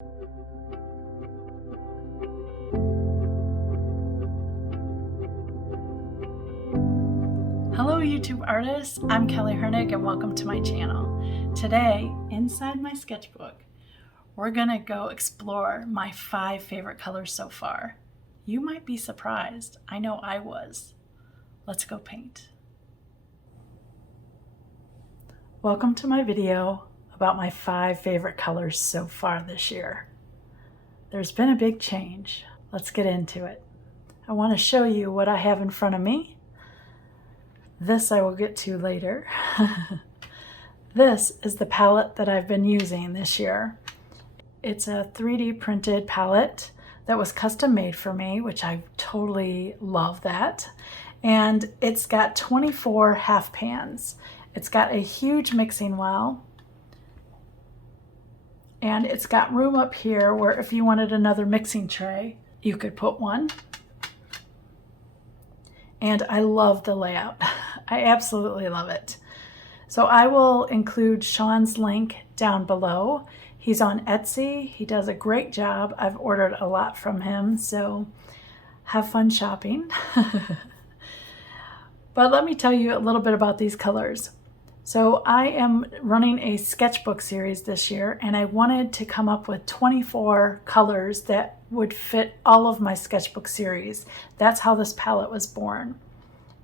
Hello YouTube artists, I'm Kelly Hernig and welcome to my channel. Today, inside my sketchbook, we're gonna go explore my 5 favorite colors so far. You might be surprised, I know I was. Let's go paint. Welcome to my video about my 5 favorite colors so far this year. There's been a big change. Let's get into it. I want to show you what I have in front of me. This I will get to later. This is the palette that I've been using this year. It's a 3D printed palette that was custom made for me, which I totally love that. And it's got 24 half pans. It's got a huge mixing well. And it's got room up here where if you wanted another mixing tray, you could put one. And I love the layout. I absolutely love it. So I will include Sean's link down below. He's on Etsy. He does a great job. I've ordered a lot from him, so have fun shopping. But let me tell you a little bit about these colors. So I am running a sketchbook series this year, and I wanted to come up with 24 colors that would fit all of my sketchbook series. That's how this palette was born.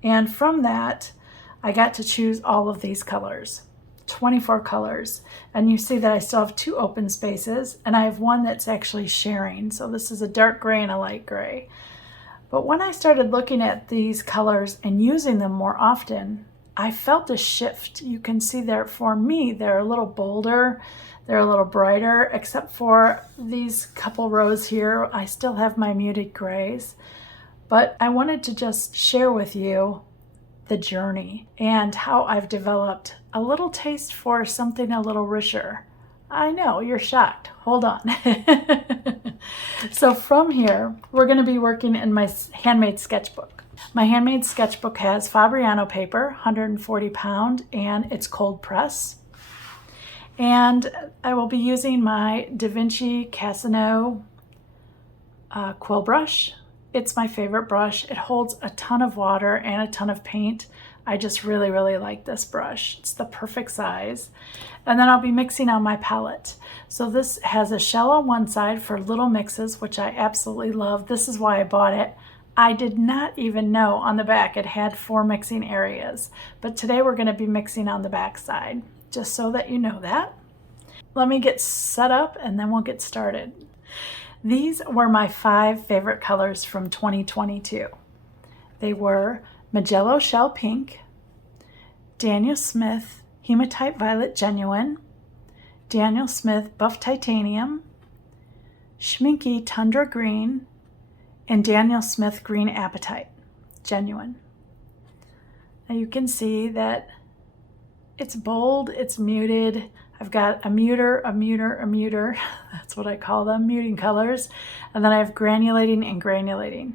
And from that, I got to choose all of these colors, 24 colors. And you see that I still have 2 open spaces, and I have one that's actually sharing. So this is a dark gray and a light gray. But when I started looking at these colors and using them more often, I felt a shift. You can see there for me, they're a little bolder, they're a little brighter, except for these couple rows here. I still have my muted grays, but I wanted to just share with you the journey and how I've developed a little taste for something a little richer. I know, you're shocked. Hold on. So from here, we're going to be working in my Handmade Sketchbook. My Handmade Sketchbook has Fabriano paper, 140 pound, and it's cold press. And I will be using my Da Vinci Cassino quill brush. It's my favorite brush. It holds a ton of water and a ton of paint. I just really, really like this brush. It's the perfect size. And then I'll be mixing on my palette. So this has a shell on one side for little mixes, which I absolutely love. This is why I bought it. I did not even know on the back it had 4 mixing areas, but today we're going to be mixing on the back side, just so that you know that. Let me get set up and then we'll get started. These were my 5 favorite colors from 2022. They were Magello Shell Pink, Daniel Smith Hematite Violet Genuine, Daniel Smith Buff Titanium, Schminky Tundra Green, and Daniel Smith Green Apatite Genuine. Now you can see that it's bold, it's muted. I've got a muter, a muter, a muter. That's what I call them, muting colors. And then I have granulating and granulating.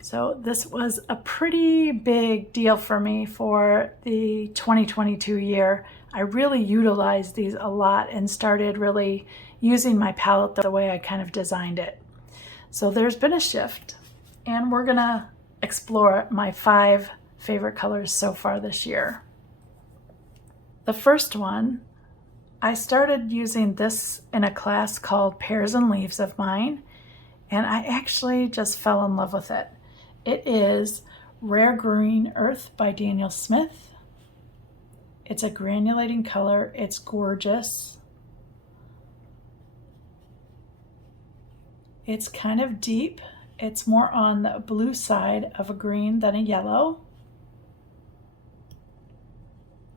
So this was a pretty big deal for me for the 2022 year. I really utilized these a lot and started really using my palette the way I kind of designed it. So there's been a shift, and we're gonna explore my 5 favorite colors so far this year. The first one, I started using this in a class called Pears and Leaves of mine, and I actually just fell in love with it. It is Rare Green Earth by Daniel Smith. It's a granulating color. It's gorgeous. It's kind of deep. It's more on the blue side of a green than a yellow.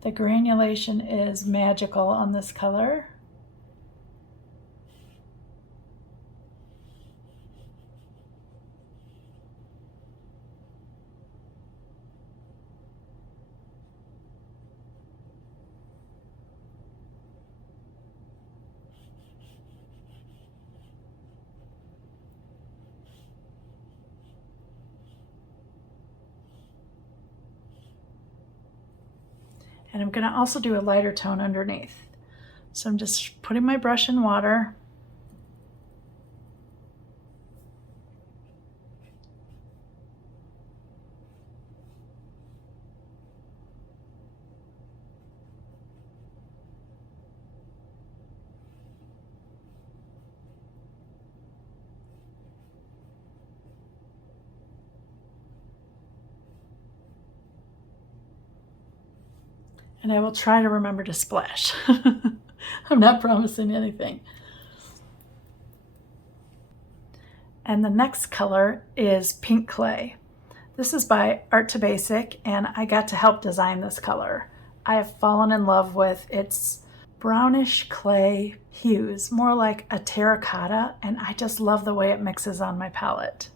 The granulation is magical on this color. And I'm going to also do a lighter tone underneath. So I'm just putting my brush in water And I will try to remember to splash. I'm not promising anything. And the next color is Pink Clay. This is by Art to Basic, and I got to help design this color. I have fallen in love with its brownish clay hues, more like a terracotta, and I just love the way it mixes on my palette.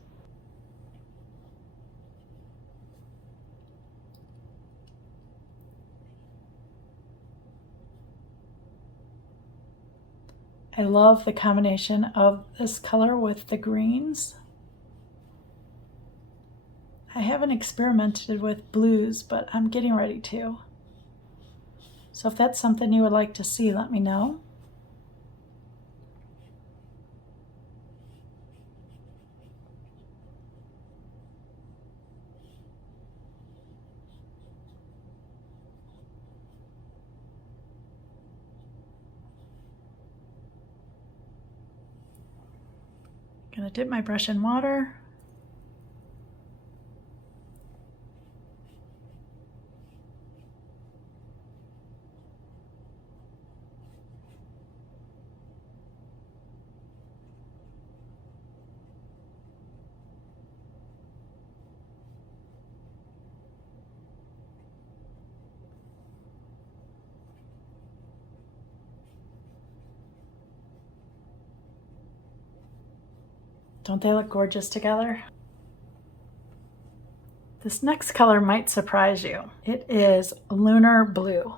I love the combination of this color with the greens. I haven't experimented with blues, but I'm getting ready to. So if that's something you would like to see, let me know. Gonna dip my brush in water. Don't they look gorgeous together? This next color might surprise you. It is Lunar Blue.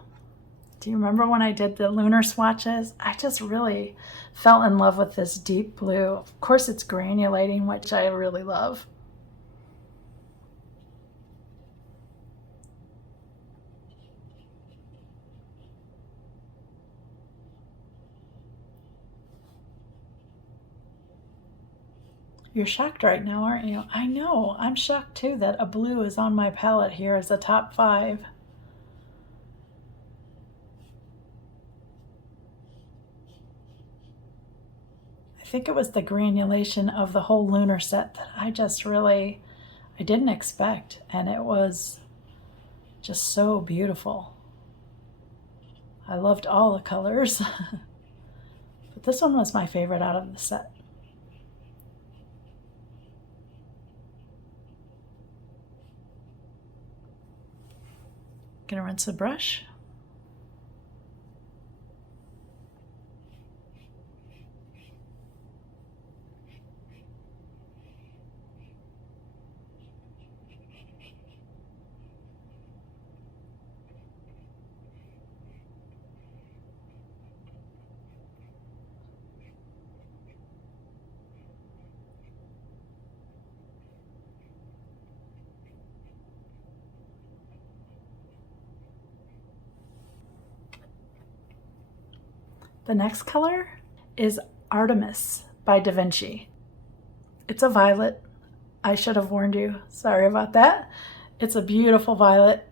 Do you remember when I did the lunar swatches? I just really fell in love with this deep blue. Of course it's granulating, which I really love. You're shocked right now, aren't you? I know, I'm shocked too that a blue is on my palette here as a top 5. I think it was the granulation of the whole lunar set that I didn't expect, and it was just so beautiful. I loved all the colors, but this one was my favorite out of the set. Gonna rinse the brush. The next color is Artemis by Da Vinci. It's a violet. I should have warned you. Sorry about that. It's a beautiful violet.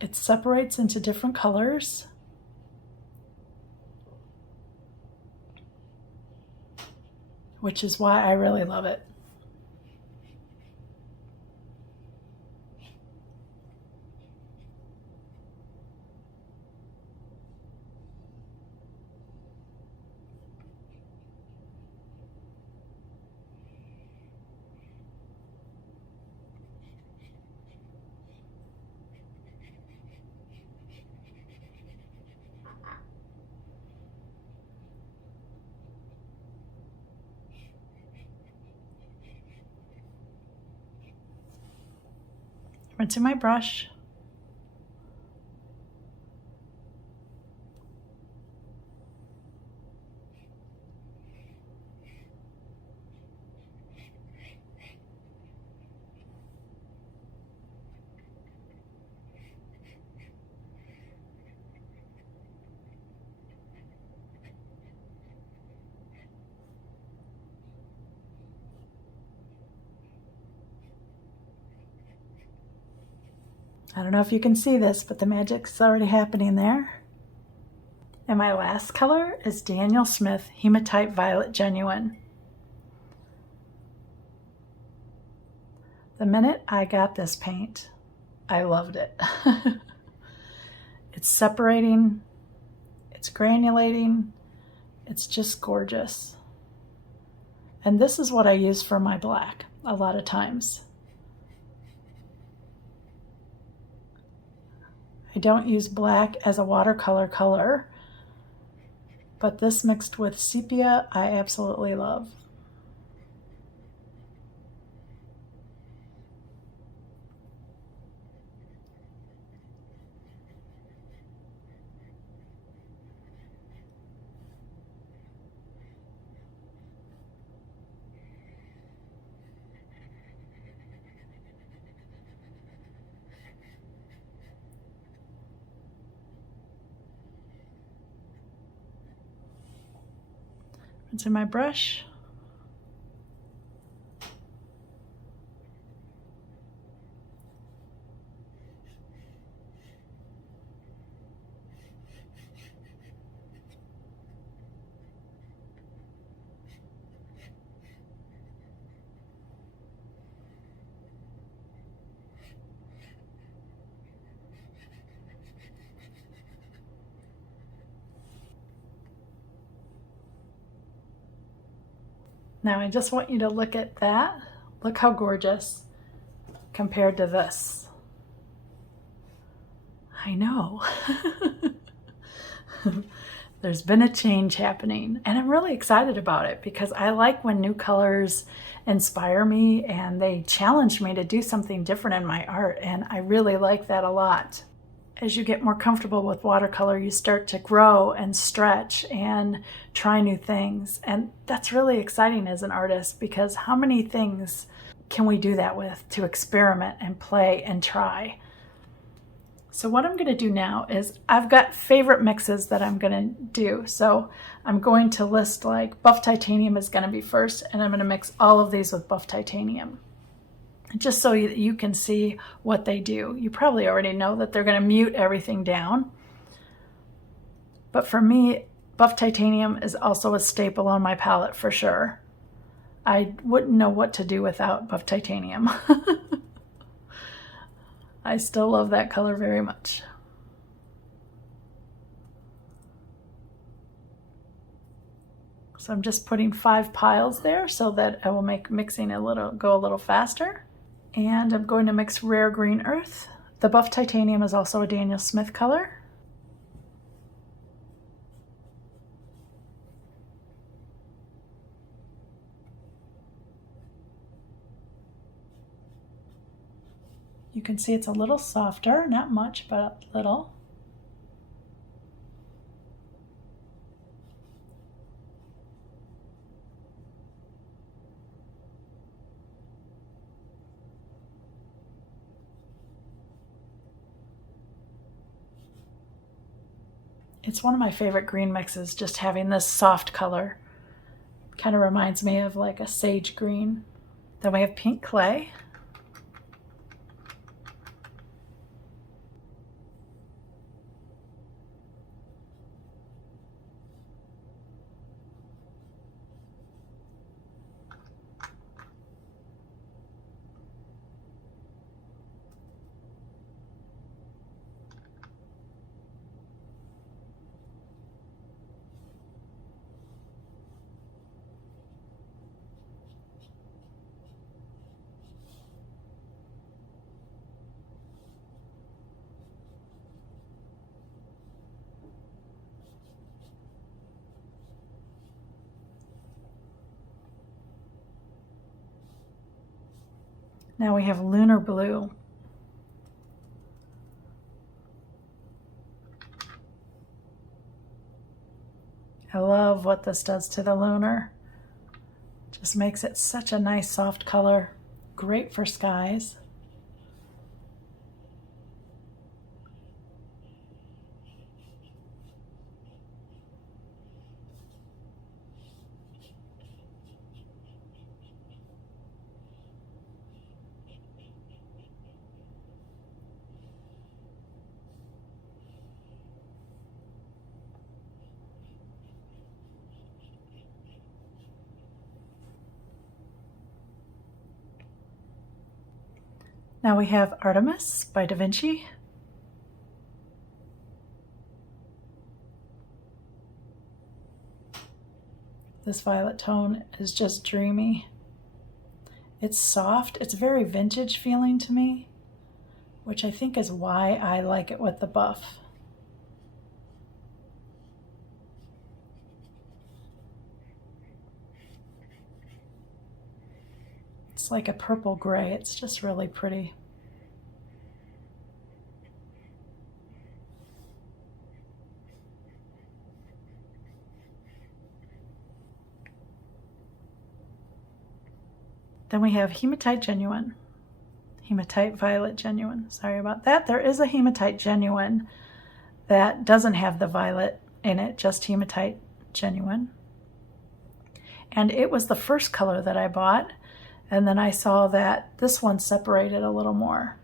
It separates into different colors. Which is why I really love it. Rinsing my brush. I don't know if you can see this, but the magic's already happening there. And my last color is Daniel Smith Hematite Violet Genuine. The minute I got this paint, I loved it. It's separating, it's granulating, it's just gorgeous. And this is what I use for my black a lot of times. I don't use black as a watercolor color, but this mixed with sepia, I absolutely love. It's in my brush. Now I just want you to look at that. Look how gorgeous compared to this. I know. There's been a change happening, and I'm really excited about it because I like when new colors inspire me and they challenge me to do something different in my art, and I really like that a lot. As you get more comfortable with watercolor, you start to grow and stretch and try new things. And that's really exciting as an artist, because how many things can we do that with, to experiment and play and try? So what I'm going to do now is I've got favorite mixes that I'm going to do. So I'm going to list, like, buff titanium is going to be first, and I'm going to mix all of these with buff titanium, just so you can see what they do. You probably already know that they're going to mute everything down. But for me, buff titanium is also a staple on my palette for sure. I wouldn't know what to do without buff titanium. I still love that color very much. So I'm just putting 5 piles there so that I will make mixing go a little faster. And I'm going to mix Rare Green Earth. The buff titanium is also a Daniel Smith color. You can see it's a little softer, not much, but a little. It's one of my favorite green mixes, just having this soft color. Kind of reminds me of like a sage green. Then we have pink clay. Now we have Lunar Blue. I love what this does to the lunar. Just makes it such a nice soft color. Great for skies. Now we have Artemis by Da Vinci. This violet tone is just dreamy. It's soft, it's very vintage feeling to me, which I think is why I like it with the buff. It's like a purple gray, it's just really pretty. Then we have Hematite Genuine. Hematite Violet Genuine. Sorry about that. There is a Hematite Genuine that doesn't have the violet in it, just Hematite Genuine. And it was the first color that I bought, and then I saw that this one separated a little more.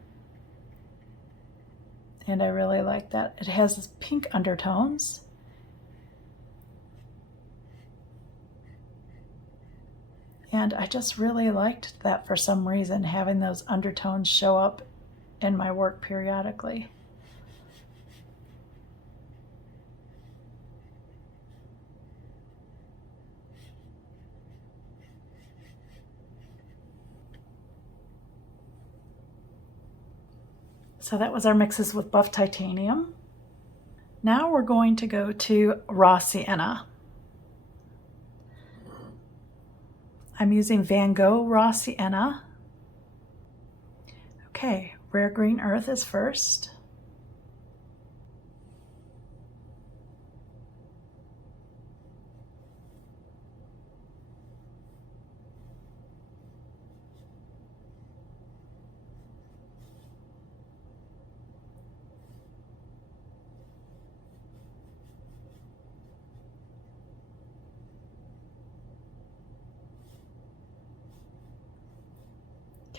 And I really like that. It has pink undertones. And I just really liked that for some reason, having those undertones show up in my work periodically. So that was our mixes with buff titanium. Now we're going to go to raw sienna. I'm using Van Gogh Raw Sienna. Okay, Rare Green Earth is first.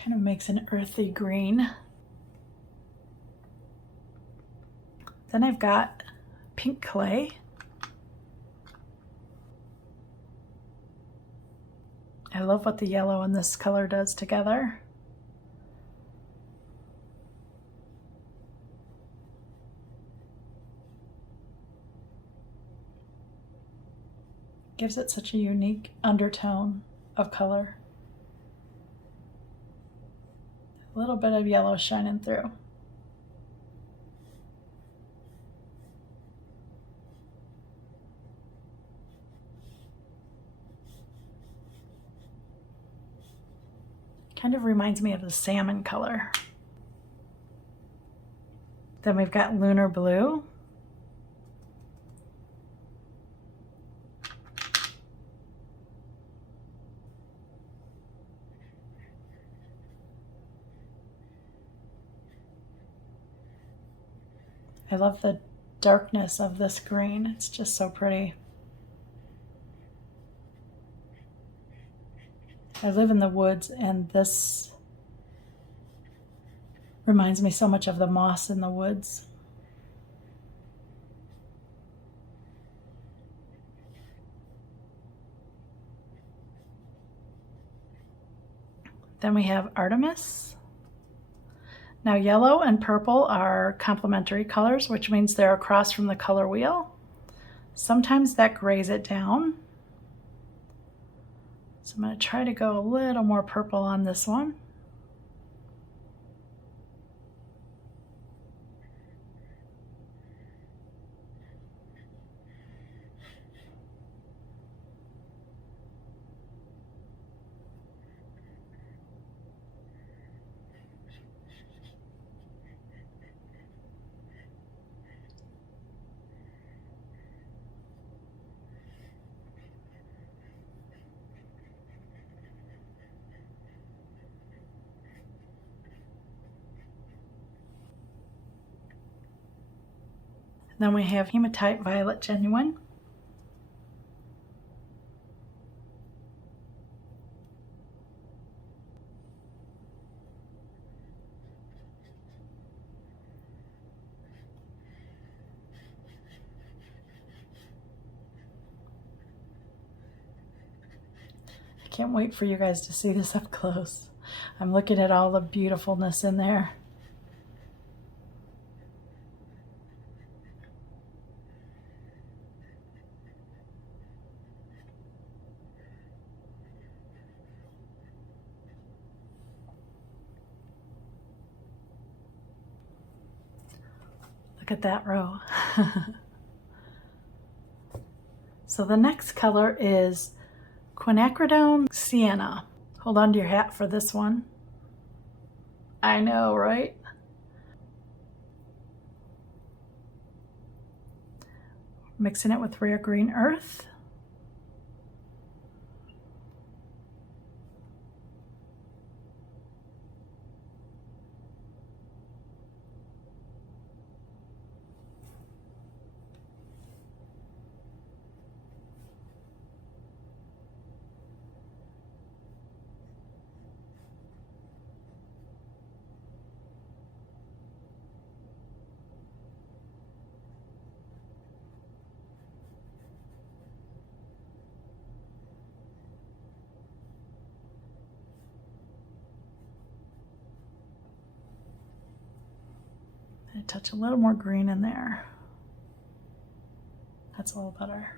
Kind of makes an earthy green. Then I've got pink clay. I love what the yellow and this color does together. Gives it such a unique undertone of color. A little bit of yellow shining through. Kind of reminds me of the salmon color. Then we've got Lunar Blue. I love the darkness of this green. It's just so pretty. I live in the woods, and this reminds me so much of the moss in the woods. Then we have Artemis. Now yellow and purple are complementary colors, which means they're across from the color wheel. Sometimes that grays it down. So I'm going to try to go a little more purple on this one. Then we have Hematite Violet Genuine. I can't wait for you guys to see this up close. I'm looking at all the beautifulness in there. Look at that row. So the next color is Quinacridone Sienna. Hold on to your hat for this one. I know, right? Mixing it with Rare Green Earth. I touch a little more green in there. That's a little better.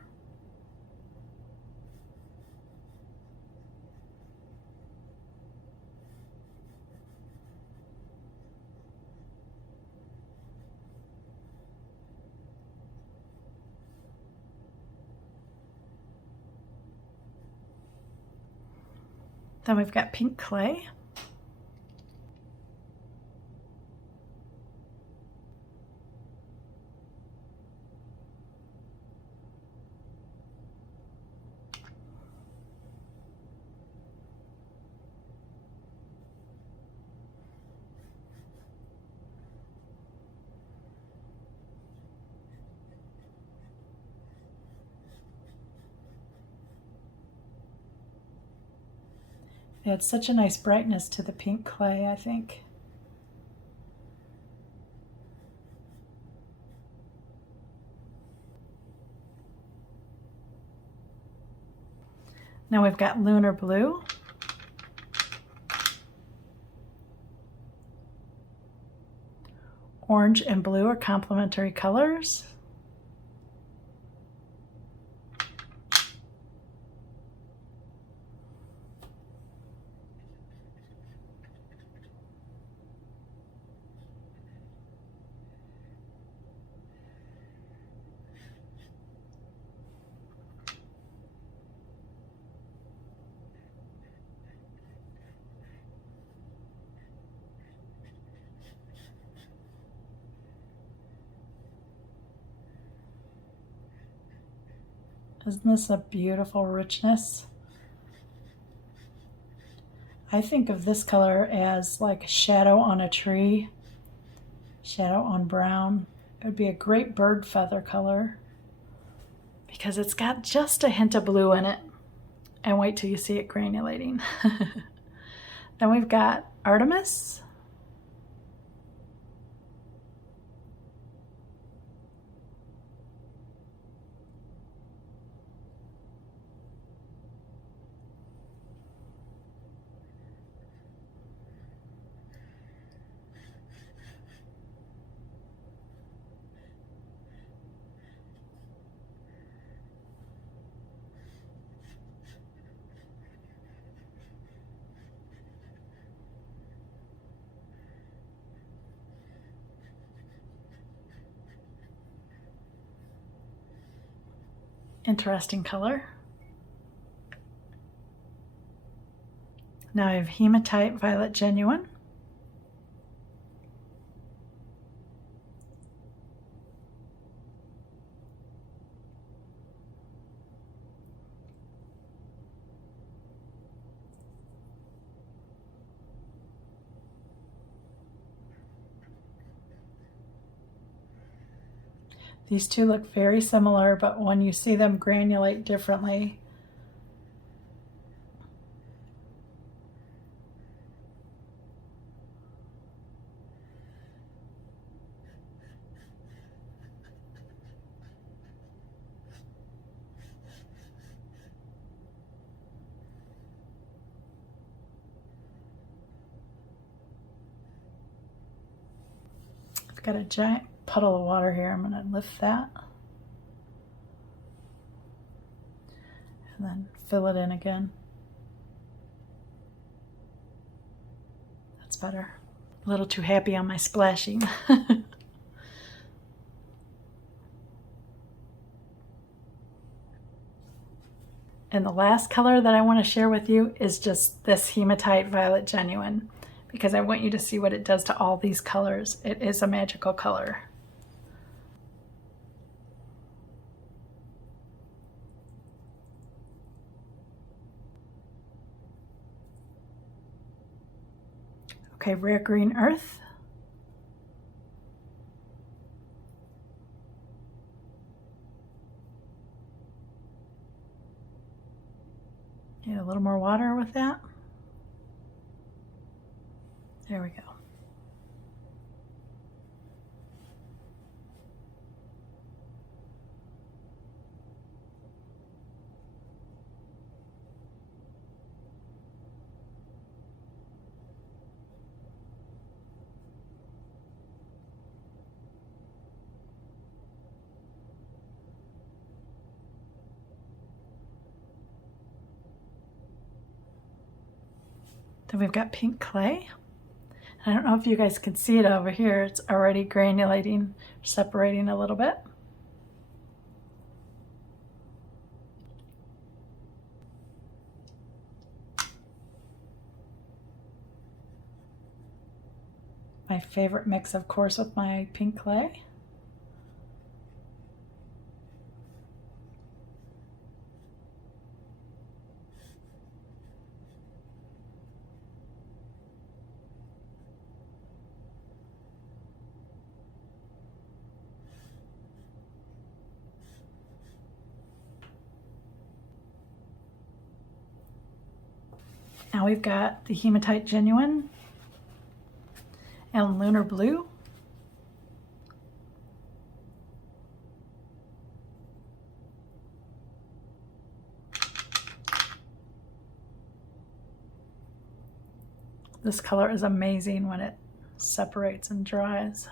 Then we've got pink clay. It adds such a nice brightness to the pink clay, I think. Now we've got Lunar Blue. Orange and blue are complementary colors. Isn't this a beautiful richness? I think of this color as like shadow on a tree, shadow on brown. It would be a great bird feather color because it's got just a hint of blue in it. And wait till you see it granulating. Then we've got Artemis. Interesting color. Now I have Hematite Violet Genuine. These two look very similar, but when you see them granulate differently. I've got a giant puddle of water here. I'm going to lift that and then fill it in again. That's better. A little too happy on my splashing. And the last color that I want to share with you is just this Hematite Violet Genuine, because I want you to see what it does to all these colors. It is a magical color. Okay, Rare Green Earth. Get a little more water with that. There we go. Then we've got pink clay. I don't know if you guys can see it over here. It's already granulating, separating a little bit. My favorite mix, of course, with my pink clay. Now we've got the Hematite Genuine and Lunar Blue. This color is amazing when it separates and dries.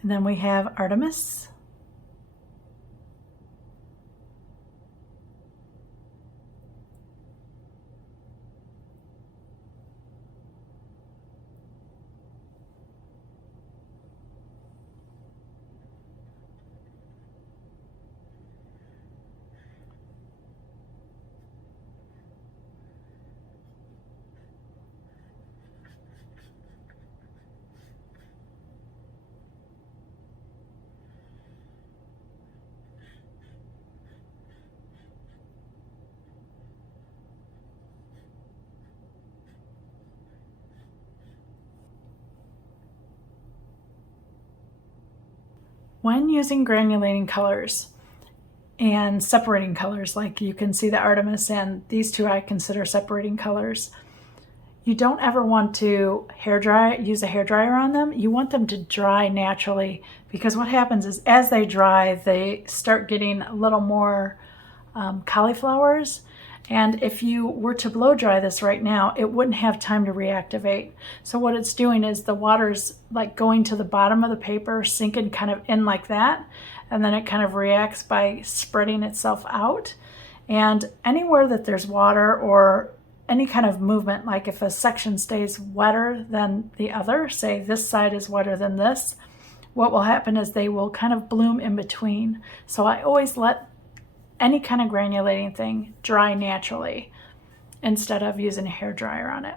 And then we have Artemis. When using granulating colors and separating colors, like you can see the Artemis and these two I consider separating colors, you don't ever want to use a hairdryer on them. You want them to dry naturally, because what happens is as they dry, they start getting a little more cauliflowers. And if you were to blow dry this right now, it wouldn't have time to reactivate. So what it's doing is the water's like going to the bottom of the paper, sinking kind of in like that, and then it kind of reacts by spreading itself out. And anywhere that there's water or any kind of movement, like if a section stays wetter than the other, say this side is wetter than this, what will happen is they will kind of bloom in between. So I always let any kind of granulating thing dry naturally instead of using a hairdryer on it.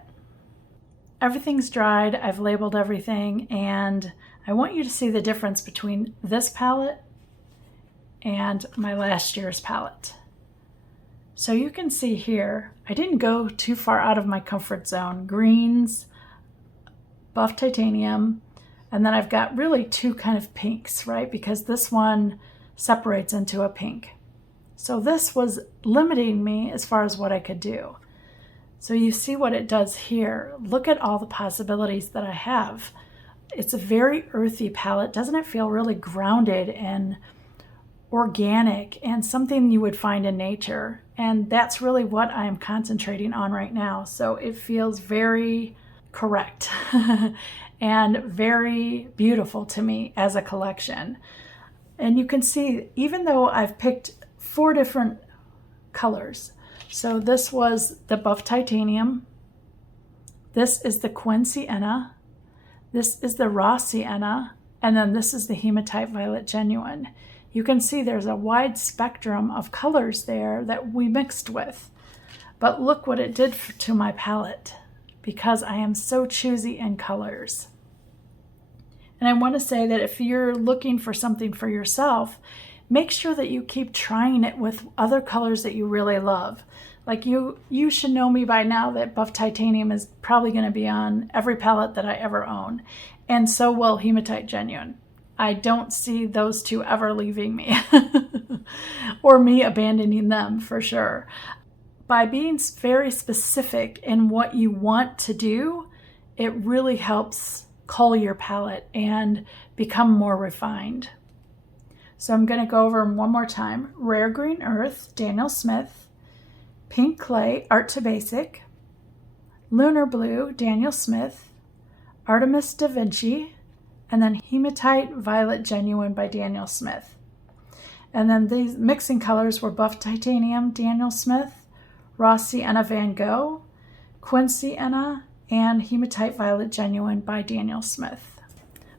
Everything's dried, I've labeled everything, and I want you to see the difference between this palette and my last year's palette. So you can see here, I didn't go too far out of my comfort zone. Greens, buff titanium, and then I've got really two kind of pinks, right? Because this one separates into a pink. So this was limiting me as far as what I could do. So you see what it does here. Look at all the possibilities that I have. It's a very earthy palette. Doesn't it feel really grounded and organic and something you would find in nature? And that's really what I'm concentrating on right now. So it feels very correct and very beautiful to me as a collection. And you can see, even though I've picked 4 different colors. So this was the buff titanium. This is the Quin Sienna. This is the raw sienna. And then this is the hematite violet genuine. You can see there's a wide spectrum of colors there that we mixed with. But look what it did to my palette, because I am so choosy in colors. And I want to say that if you're looking for something for yourself, make sure that you keep trying it with other colors that you really love. Like you should know me by now that buff titanium is probably going to be on every palette that I ever own. And so will hematite genuine. I don't see those two ever leaving me or me abandoning them for sure. By being very specific in what you want to do, it really helps cull your palette and become more refined. So I'm going to go over them one more time. Rare Green Earth, Daniel Smith. Pink Clay, Art to Basic. Lunar Blue, Daniel Smith. Artemis Da Vinci. And then Hematite Violet Genuine by Daniel Smith. And then these mixing colors were Buff Titanium, Daniel Smith. Raw Sienna Van Gogh. Quin Sienna. And Hematite Violet Genuine by Daniel Smith.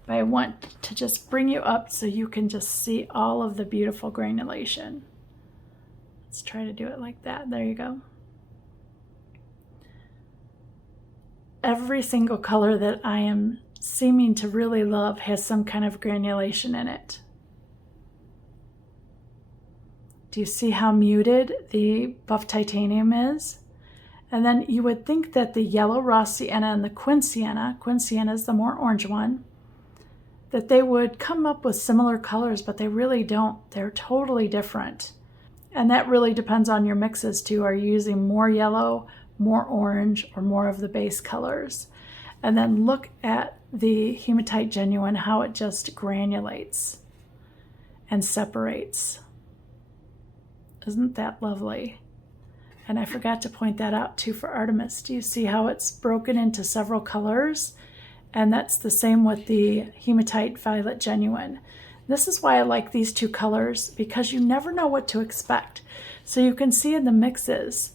But I want to just bring you up so you can just see all of the beautiful granulation. Let's try to do it like that. There you go. Every single color that I am seeming to really love has some kind of granulation in it. Do you see how muted the buff titanium is? And then you would think that the yellow raw sienna and the Quin Sienna is the more orange one, that they would come up with similar colors, but they really don't. They're totally different. And that really depends on your mixes too. Are you using more yellow, more orange, or more of the base colors? And then look at the hematite genuine, how it just granulates and separates. Isn't that lovely? And I forgot to point that out too for Artemis. Do you see how it's broken into several colors? And that's the same with the hematite violet genuine. This is why I like these two colors, because you never know what to expect. So you can see in the mixes,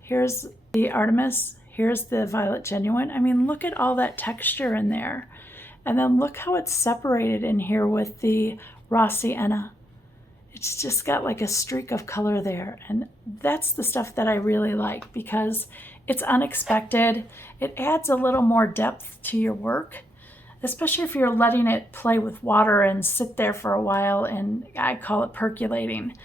here's the Artemis, here's the violet genuine. I mean, look at all that texture in there. And then look how it's separated in here with the raw sienna. It's just got like a streak of color there. And that's the stuff that I really like, because it's unexpected. It adds a little more depth to your work, especially if you're letting it play with water and sit there for a while, and I call it percolating.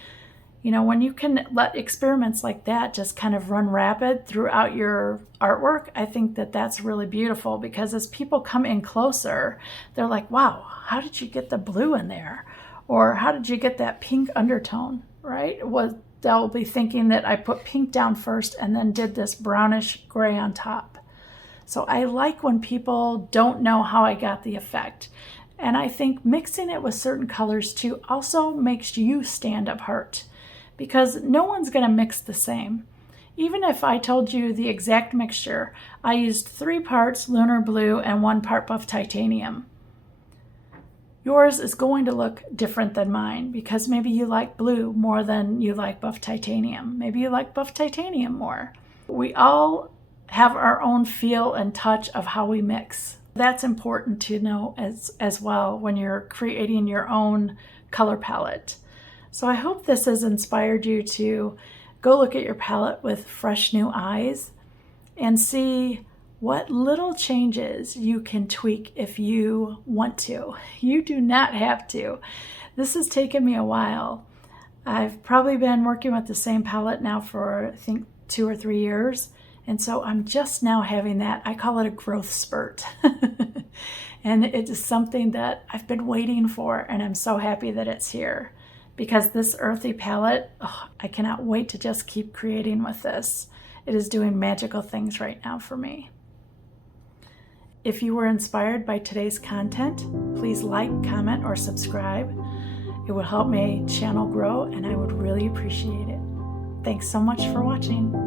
You know, when you can let experiments like that just kind of run rapid throughout your artwork, I think that that's really beautiful, because as people come in closer, they're like, wow, how did you get the blue in there? Or how did you get that pink undertone, right? They'll be thinking that I put pink down first and then did this brownish gray on top. So I like when people don't know how I got the effect. And I think mixing it with certain colors too also makes you stand apart, because no one's going to mix the same. Even if I told you the exact mixture, I used 3 parts lunar blue and 1 part buff titanium. Yours is going to look different than mine, because maybe you like blue more than you like buff titanium. Maybe you like buff titanium more. We all have our own feel and touch of how we mix. That's important to know as well when you're creating your own color palette. So I hope this has inspired you to go look at your palette with fresh new eyes and see what little changes you can tweak if you want to. You do not have to. This has taken me a while. I've probably been working with the same palette now for, I think, 2 or 3 years. And so I'm just now having that, I call it a growth spurt. And it is something that I've been waiting for, and I'm so happy that it's here. Because this earthy palette, I cannot wait to just keep creating with this. It is doing magical things right now for me. If you were inspired by today's content, please like, comment, or subscribe. It would help my channel grow, and I would really appreciate it. Thanks so much for watching.